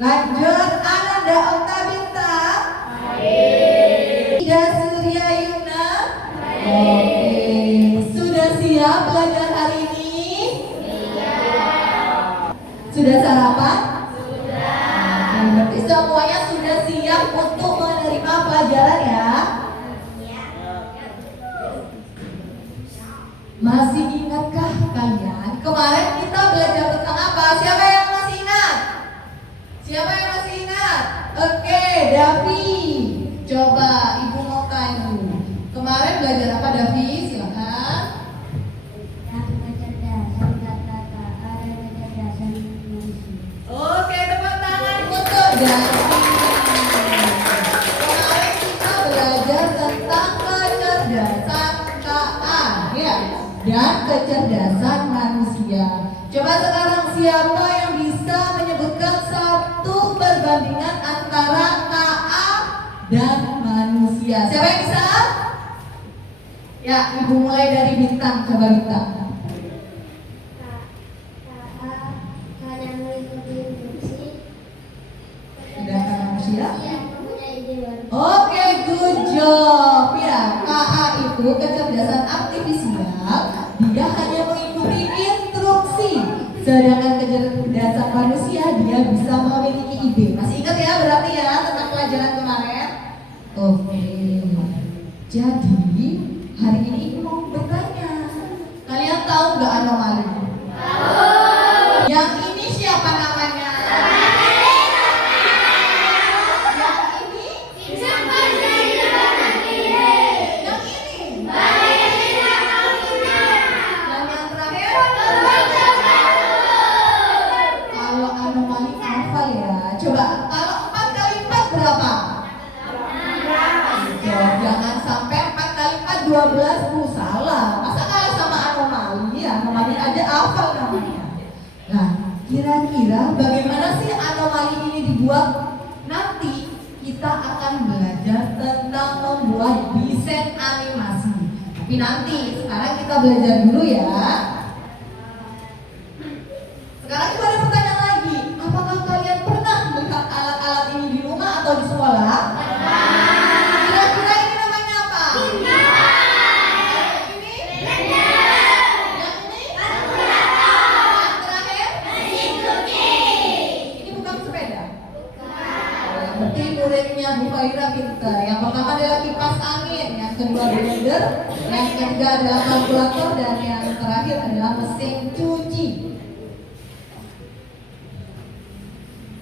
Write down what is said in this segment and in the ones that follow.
lanjut. Ananda Oktabinta. Ida Surya Yuna. Oke, sudah siap belajar hari ini? Sudah sarapan? Sudah. Berarti semuanya sudah siap untuk menerima pelajaran ya? Masih ingatkah kalian? Kemarin kita belajar tentang apa? Siapa yang masih ingat? Siapa yang masih ingat? Oke, Davi. Coba Ibu mau tanya. Kemarin belajar apa, Davi? Silakan. Oke, tepuk tangan untuk Davi. Kemarin kita belajar tentang kecerdasan KA, ya, dan kecerdasan manusia. Coba sekarang siapa yang bisa menyebutkan satu perbandingan antara KA dan manusia? Siapa yang bisa? Ya, Ibu mulai dari Bintang. Coba Bintang. Sedangkan manusia? Oke, good job. Ya, KA itu kecerdasan artifisial. Dia hanya mengikuti instruksi. Sedangkan kecerdasan manusia, dia bisa memiliki ide. Masih ingat ya berarti ya tentang pelajaran kemarin? Oke. Jadi hari ini Ibu mau bertanya. Kalian tahu nggak anomali? Tahu. Yang ini siapa namanya? Yang ini? Yang ini? Dan yang terakhir? Kalau anomali hafal ya. Coba kalau 4 kali 4 berapa? Jangan sampai 4 kali 4 12. Salah. Masa kalah sama anomali? Ya, anomali aja hafal namanya. Nah, kira-kira bagaimana sih anomali ini dibuat? Nanti kita akan belajar tentang membuat desain animasi. Tapi nanti, sekarang kita belajar dulu ya. Sekarang kita ada pertanyaan lagi. Apakah kalian pernah melihat alat-alat ini di rumah atau di sekolah? Kira-kira ini namanya apa? Yang ini? Yang ini? Yang terakhir? Ini bukan sepeda? Berarti muridnya Bu Faira pintar. Yang pertama adalah kipas angin, yang kedua blender, yang ketiga adalah kalkulator, dan yang terakhir adalah mesin cuci.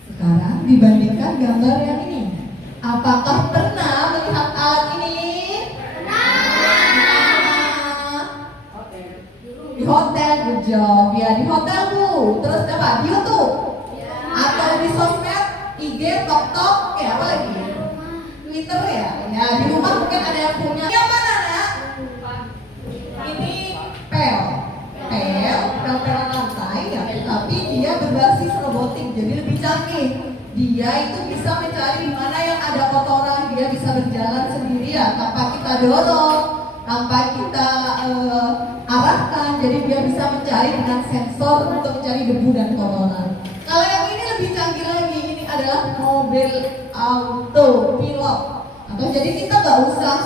Sekarang dibandingkan gambar yang ini. Apakah pernah melihat alat ini? Pernah. Di hotel, good job. Ya, di hotel Bu. Terus apa? Di YouTube? Atau di sosmed? IG, TikTok, ya apa lagi? Twitter ya? Ya, di rumah mungkin ada yang punya. Yang mana nak? Ini pel lantai ya, tapi dia berbasis robotik, jadi lebih canggih. Dia itu bisa mencari di mana yang ada kotoran, dia bisa berjalan sendiri ya, tanpa kita dorong, tanpa kita arahkan. Jadi dia bisa mencari dengan sensor untuk mencari debu dan kotoran. Kalau yang ini lebih canggih lagi, ini adalah mobil autopilot. Atau jadi kita nggak usah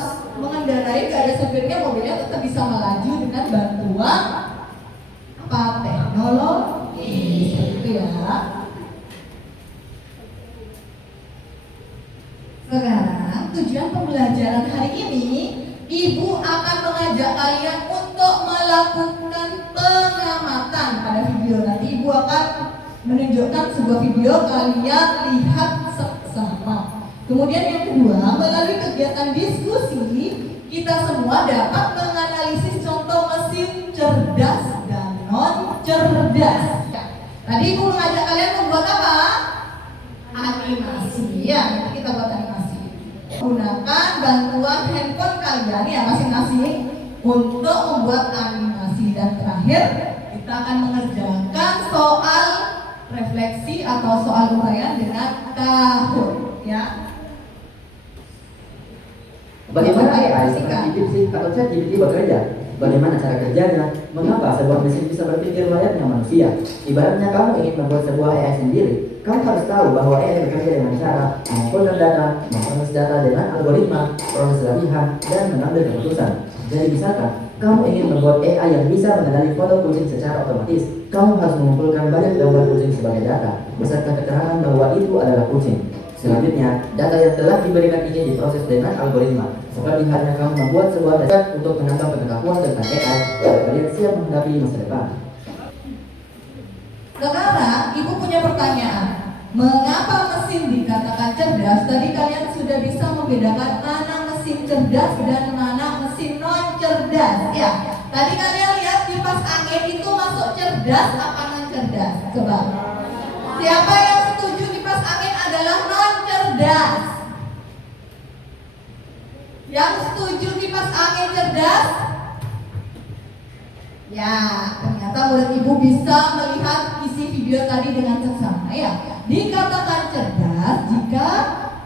mengendarai, nggak ada supirnya, mobilnya tetap bisa melaju dengan bantuan apa? Teknologi. Itu ya. Sekarang tujuan pembelajaran hari ini, Ibu akan mengajak kalian untuk melakukan pengamatan pada video. Nanti Ibu akan menunjukkan sebuah video, kalian lihat sama. Kemudian yang kedua, melalui kegiatan diskusi, kita semua dapat menganalisis contoh mesin cerdas dan non cerdas. Tadi Ibu mengajak kalian membuat apa? Animasi. Ya, nanti kita buat animasi. Gunakan bantuan handphone kalian ya masing-masing untuk membuat animasi. Dan terakhir, kita akan mengerjakan soal refleksi atau soal uraian dengan tahun, ya. Bagaimana AI seperti DeepSeek atau ChatGPT bekerja? Bagaimana cara kerjanya? Mengapa sebuah mesin bisa berpikir layaknya manusia? Ibaratnya kamu ingin membuat sebuah AI sendiri, Kamu harus tahu bahwa AI bekerja dengan cara mengumpulkan data, memproses data dengan algoritma, proses latihan, dan mengambil keputusan. Jadi misalkan, kamu ingin membuat AI yang bisa mengenali foto kucing secara otomatis, kamu harus mengumpulkan banyak gambar kucing sebagai data, beserta keterangan bahwa itu adalah kucing. Selanjutnya, data yang telah diberikan ini diproses dengan algoritma. Seperti halnya kamu membuat sebuah data untuk menambah pengetahuan tentang AI, agar kalian siap menghadapi masa depan. Sekarang, Ibu punya pertanyaan. Mengapa mesin dikatakan cerdas? Tadi kalian sudah bisa membedakan mana mesin cerdas dan mana mesin non cerdas. Ya, tadi kalian lihat kipas angin itu masuk cerdas apa non cerdas? Coba. Siapa yang setuju kipas angin adalah non cerdas? Yang setuju kipas angin cerdas? Ya, ternyata murid Ibu bisa melihat isi video tadi dengan seksama ya. Dikatakan cerdas jika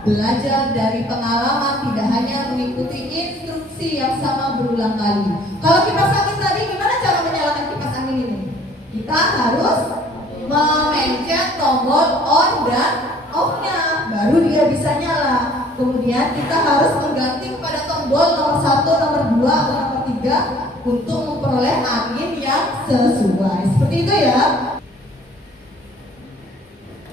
belajar dari pengalaman, tidak hanya mengikuti instruksi yang sama berulang kali. Kalau kipas angin tadi, gimana cara menyalakan kipas angin ini? Kita harus memencet tombol on dan off-nya, baru dia bisa nyala. Kemudian kita harus mengganti pada tombol nomor 1, nomor 2, atau nomor 3 untuk memperoleh angin yang sesuai. Seperti itu ya.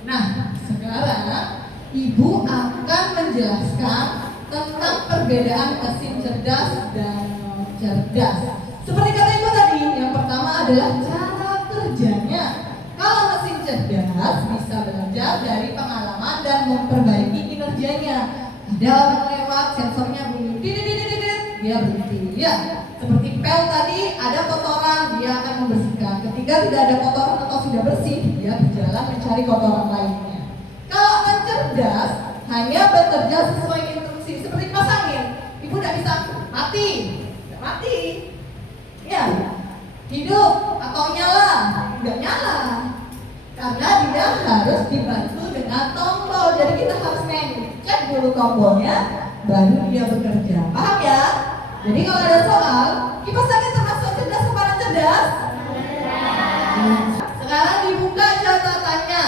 Nah, sekarang Ibu akan menjelaskan tentang perbedaan mesin cerdas dan non cerdas. Seperti kata Ibu tadi, yang pertama adalah cara kerjanya. Kalau mesin cerdas bisa belajar dari pengalaman dan memperbaiki kinerjanya. Ada orang lewat, sensornya bunyi, dia berhenti. Ya, seperti pel tadi, ada kotoran, dia akan membersihkan. Ketika tidak ada kotoran atau sudah bersih, dia berjalan mencari kotoran lainnya. Kalau non cerdas, hanya bekerja sesuai instruksi. Seperti kipas angin, Ibu tidak bisa mati, tidak mati. Ya, hidup atau nyala, tidak nyala. Karena dia harus dibantu dengan tombol. Jadi kita harus mencet dulu tombolnya, baru dia bekerja. Paham ya? Jadi kalau ada soal, kipas angin termasuk cerdas apa non cerdas? Sekarang dibuka catatannya.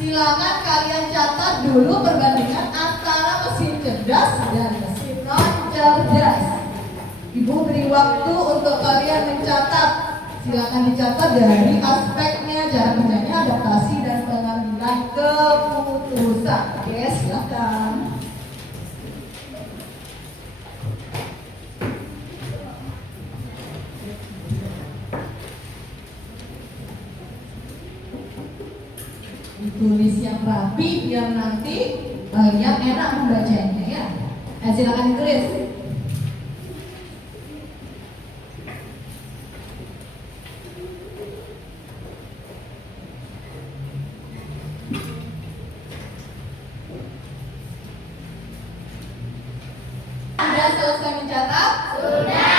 Silakan kalian catat dulu perbandingan antara mesin cerdas dan mesin non cerdas. Ibu beri waktu untuk kalian mencatat. Silakan dicatat dari aspeknya, cara kerjanya, adaptasi, dan pengambilan keputusan. Oke, silakan. Ditulis yang rapi biar nanti kalian enak membacanya ya. Silakan ditulis. Sudah selesai mencatat? Sudah.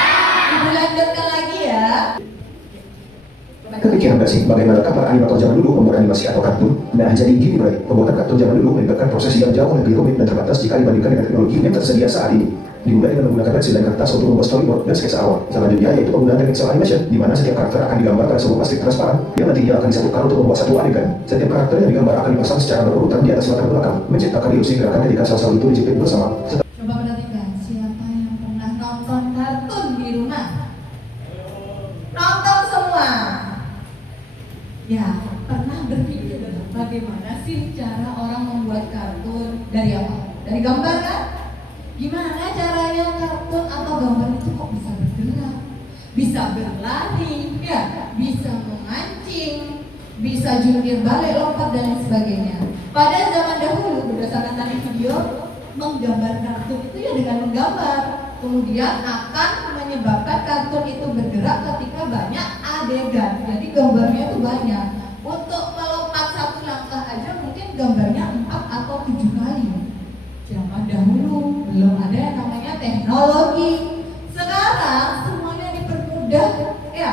Ibu lanjutkan lagi ya. Kepikiran gak sih bagaimana kabar animator zaman dulu membuat animasi atau kartun? Nah, jadi gini bro, pembuatan kartun zaman dulu melibatkan proses yang jauh lebih rumit dan terbatas jika dibandingkan dengan teknologi yang tersedia saat ini. Dimulai dengan menggunakan pensil dan kertas untuk membuat storyboard dan sketsa awal. Selanjutnya yaitu penggunaan teknik cel animation, di mana setiap karakter akan digambar pada sebuah plastik transparan yang nantinya akan disatukan untuk membuat satu adegan. Setiap karakter yang digambar akan dipasang secara berurutan di atas latar belakang, menciptakan ilusi gerakan ketika sel-sel itu dijepit bersama. Coba perhatikan, siapa yang pernah nonton kartun di rumah? Nonton semua. Ya, pernah berpikir bagaimana sih cara orang membuat kartun? Dari apa? Dari gambar kan? Gimana caranya kartun atau gambar itu kok bisa bergerak? Bisa berlari, ya, bisa memancing, bisa jungkir balik, lompat, dan lain sebagainya. Pada zaman dahulu, berdasarkan tadi video, menggambar kartun itu ya dengan menggambar. Kemudian akan menyebabkan kartun itu bergerak ketika banyak adegan. Jadi gambarnya itu banyak. Untuk melompat satu langkah aja mungkin gambarnya 4 atau 7 kali. Zaman dahulu belum ada yang namanya teknologi. Sekarang semuanya dipermudah ya.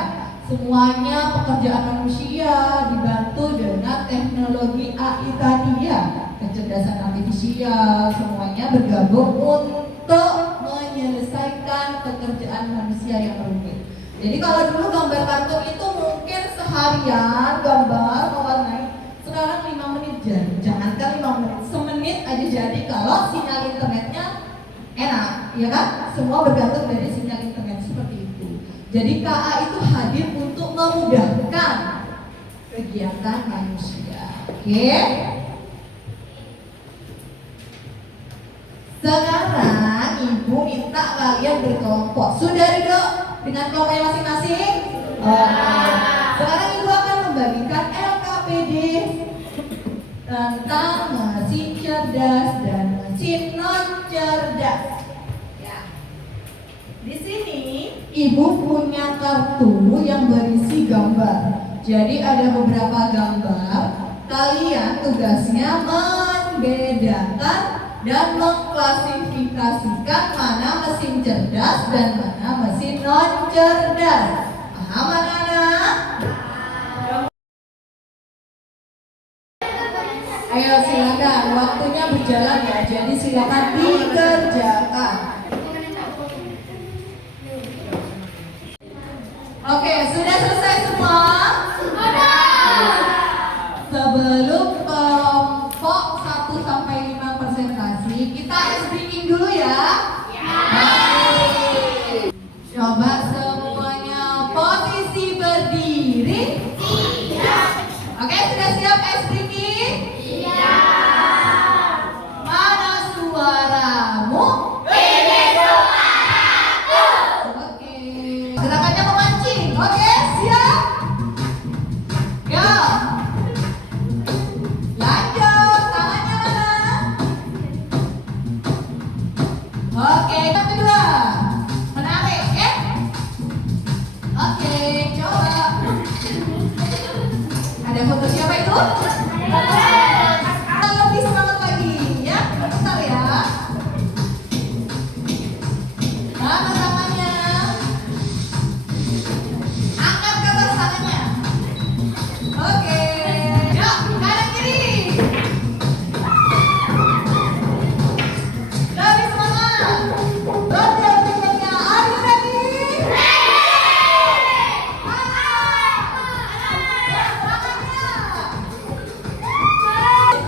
Semuanya pekerjaan manusia dibantu dengan teknologi AI tadi ya. Kecerdasan artifisial, semuanya bergabung untuk menyelesaikan pekerjaan manusia yang rumit. Jadi kalau dulu gambar kartun itu mungkin seharian gambar mewarnai Sekarang 5 menit jadi, jangankan 5 menit, semenit aja jadi kalau sinyal internetnya enak, ya kan? Semua bergantung dari sinyal internet seperti itu. Jadi KA itu hadir untuk memudahkan kegiatan manusia. Oke? Sekarang ibu minta kalian berkelompok. Sudah Ridho dengan kelompoknya masing-masing? Oke. Sekarang ibu akan membagikan LKPD tentang mesin cerdas dan mesin non cerdas. Ya. Di sini ibu punya kartu yang berisi gambar. Jadi ada beberapa gambar. Kalian tugasnya membedakan dan mengklasifikasikan mana mesin cerdas dan mana mesin non cerdas. Paham anak-anak? Ayo silakan, waktunya berjalan ya. Jadi silakan dikerjakan. Oke, sudah selesai semua? Sebelum kelompok 1 sampai 5 presentasi, kita ice breaking dulu ya. Oke. Coba semuanya posisi berdiri. Oke, sudah siap ice breaking? Mana suaramu? Oke. Gerakannya memancing. Oke, siap? Go. Lanjut, tangannya mana? Oke, yang kedua. Menarik, ya? Oke, coba. Ada foto siapa itu? Lebih semangat lagi, ya? Besar ya. Mana tangannya? Angkat ke atas tangannya. Oke, yuk kanan kiri. Lebih semangat. Roda berikutnya, are you ready?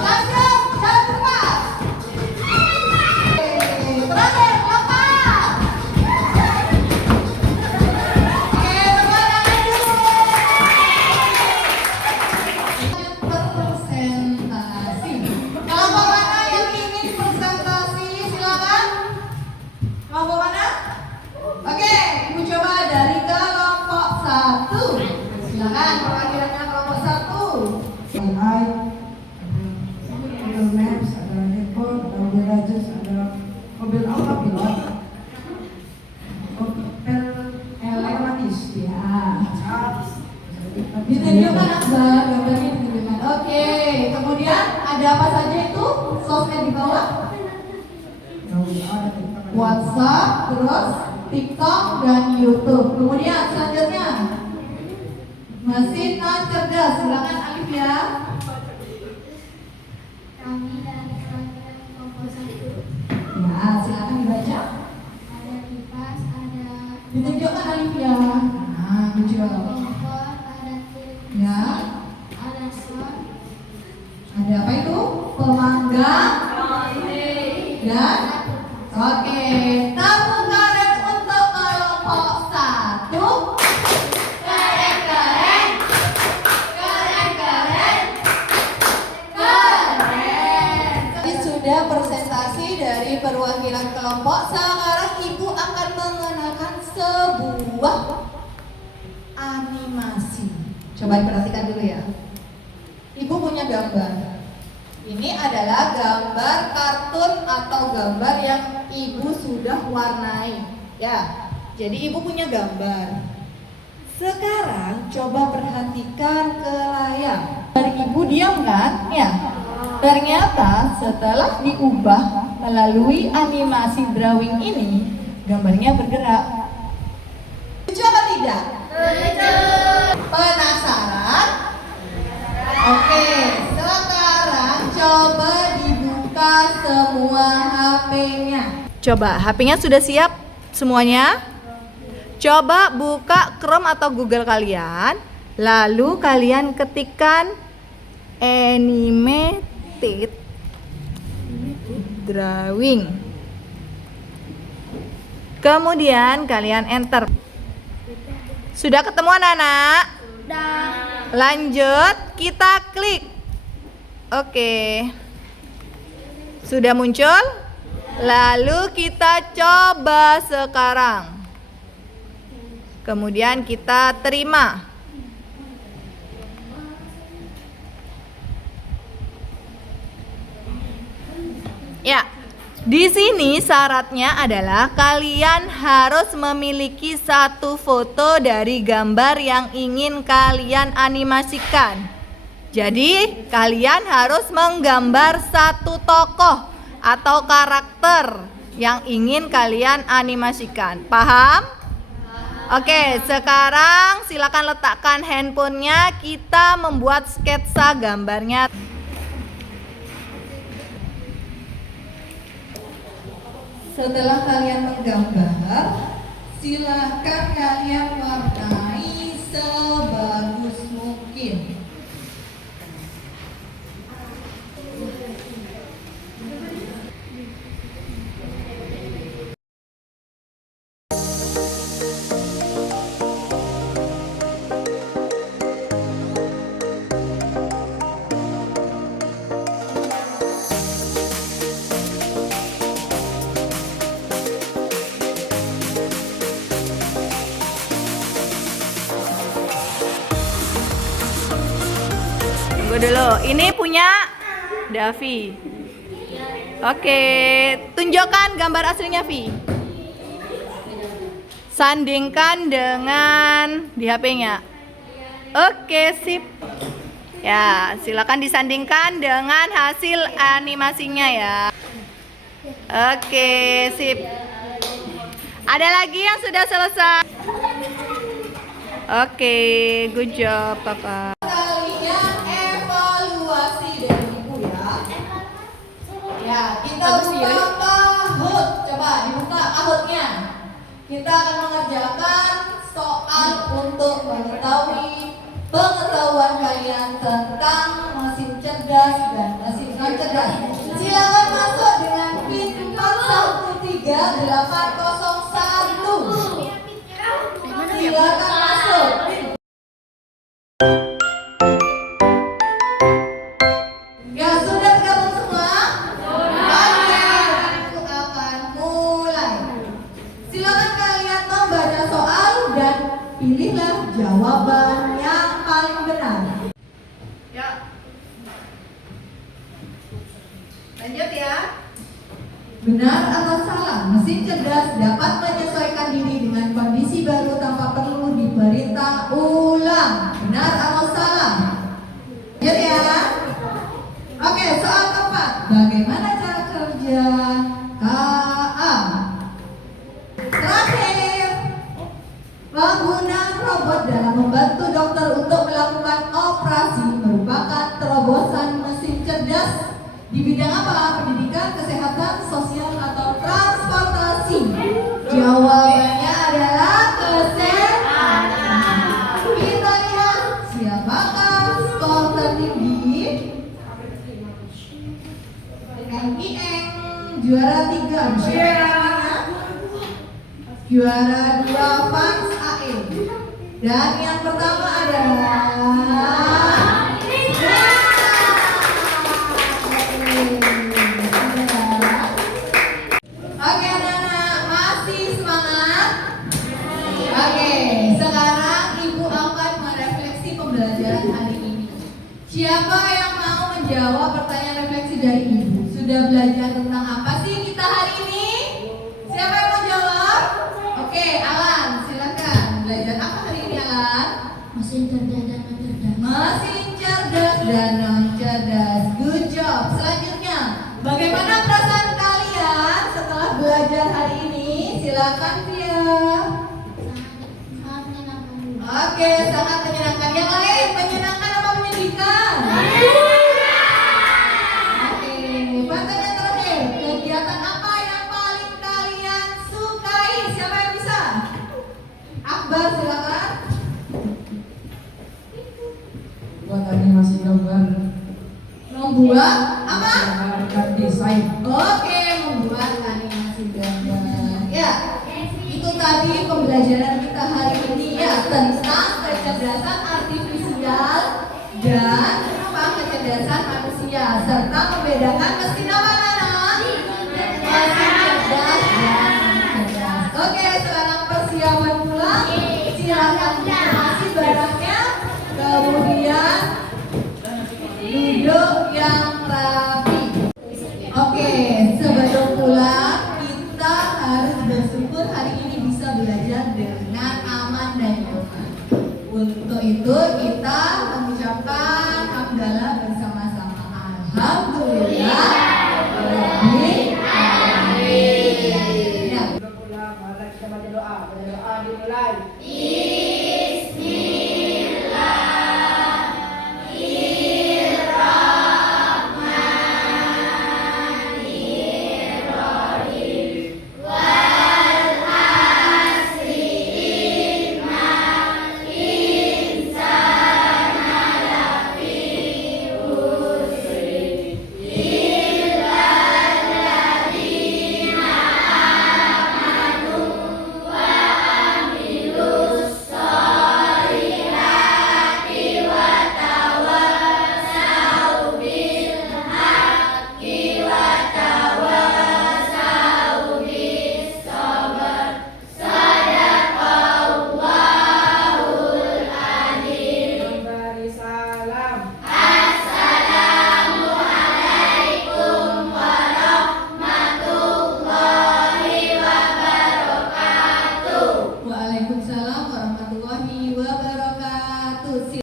Lanjut, jalan cepat. Terakhir, lompat. Oke, tepuk tangan dulu. Presentasi. Kelompok mana yang ingin presentasi? Silakan. Kelompok mana? Oke, ibu coba dari kelompok 1. Silakan perwakilannya kelompok 1. AI, Google Maps, ada handphone, ada mobil Rogers, ada mobil autopilot, hotel otomatis. Ya. Ditunjukkan Akbar, gambarnya ditunjukkan. Oke, kemudian ada apa saja itu? Sosmed di bawah? WhatsApp, terus TikTok dan YouTube. Kemudian selanjutnya mesin non cerdas. Silakan Alif ya. Kami dari kelompok 1 Ya, silakan dibaca. ada kipas, ada Ditunjukkan Alif ya. Nah, good job. kompor, ada televisi, Ya. ada sound, Ada apa itu? Pemanggang. Dan oke, tepuk tangan untuk kelompok 1. Keren, keren. Keren, keren. Keren. Ini sudah presentasi dari perwakilan kelompok. Sekarang ibu akan mengenakan sebuah animasi. Coba diperhatikan dulu ya. Ibu punya gambar. Ini adalah gambar kartun atau gambar yang ibu sudah warnai. Ya, jadi ibu punya gambar. Sekarang coba perhatikan ke layar. Dari ibu diam kan? Ya. Ternyata setelah diubah melalui animasi drawing ini, gambarnya bergerak. Lucu apa tidak? Penasaran? Oke, sekarang coba dibuka semua HP-nya. Coba, HP-nya sudah siap semuanya? Coba buka Chrome atau Google kalian, lalu kalian ketikkan animated drawing. Kemudian kalian enter. Sudah ketemu anak-anak? Lanjut, kita klik. Oke. Sudah muncul? Lalu kita coba sekarang. Kemudian kita terima. Ya, di sini syaratnya adalah kalian harus memiliki satu foto dari gambar yang ingin kalian animasikan. Jadi, kalian harus menggambar satu tokoh atau karakter yang ingin kalian animasikan. Paham? Oke, sekarang silakan letakkan handphonenya. Kita membuat sketsa gambarnya. Setelah kalian menggambar, silakan kalian warnai sebagus mungkin. Tunggu dulu, ini punya Davi. Oke, tunjukkan gambar aslinya, Vi. Sandingkan dengan di HP-nya. Oke, sip. Ya, silakan disandingkan dengan hasil animasinya ya. Oke, sip. Ada lagi yang sudah selesai? Oke, good job, Kakak. Kalian evaluasi dari ibu ya. Ya, kita buka Kahoot. Coba dibuka Kahoot-nya. Kita akan mengerjakan soal untuk mengetahui pengetahuan kalian tentang mesin cerdas dan mesin non cerdas. Silakan masuk dengan PIN 413801. Silakan masuk. Ya, sudah tergabung semua? Oke, aku akan mulai. Silakan kalian membaca soal dan pilihlah jawaban yang paling benar. Ya. Lanjut ya. Benar atau salah? Mesin cerdas dapat menyesuaikan diri dengan kondisi baru tanpa perlu diperintah ulang. Benar atau salah? Lanjut ya. Oke, soal keempat. Bagaimana cara kerja KA? Terakhir, penggunaan robot dalam membantu dokter untuk melakukan operasi merupakan terobosan mesin cerdas di bidang apa? Pendidikan, kesehatan, sosial, atau transportasi? Jawabannya adalah kesehatan. Kita lihat siapakah skor tertinggi. Eng juara 3, juara 2 Fans AE. Dan yang pertama adalah Oke anak-anak, masih semangat? Oke, sekarang Ibu akan merefleksi pembelajaran hari ini. Siapa yang mau menjawab pertanyaan refleksi dari Ibu? Sudah belajar tentang apa sih kita hari ini? Siapa yang mau jawab? Oke, Alan, silakan. Belajar apa hari ini, Alan? Mesin cerdas dan non cerdas. Mesin cerdas dan non cerdas. Good job. Selanjutnya, bagaimana perasaan kalian setelah belajar hari ini? Silakan Via. Sangat menyenangkan. Oke, sangat menyenangkan. Yang lain, menyenangkan apa menyedihkan? Oke, pertanyaan terakhir. Kegiatan apa yang paling kalian sukai? Siapa yang bisa? Akbar, silakan. Buat animasi gambar baik. Oke, membuat animasi gambar. Ya, itu tadi pembelajaran kita hari ini ya tentang kecerdasan artifisial dan apa kecerdasan manusia serta membedakan mesin apa Nana? Mesin cerdas dan cerdas. Oke, sekarang persiapan pulang. Silakan masih barangnya. Kemudian duduk yang rapi. Oke, sebelum pulang kita harus bersyukur hari ini bisa belajar dengan aman dan nyaman. Untuk itu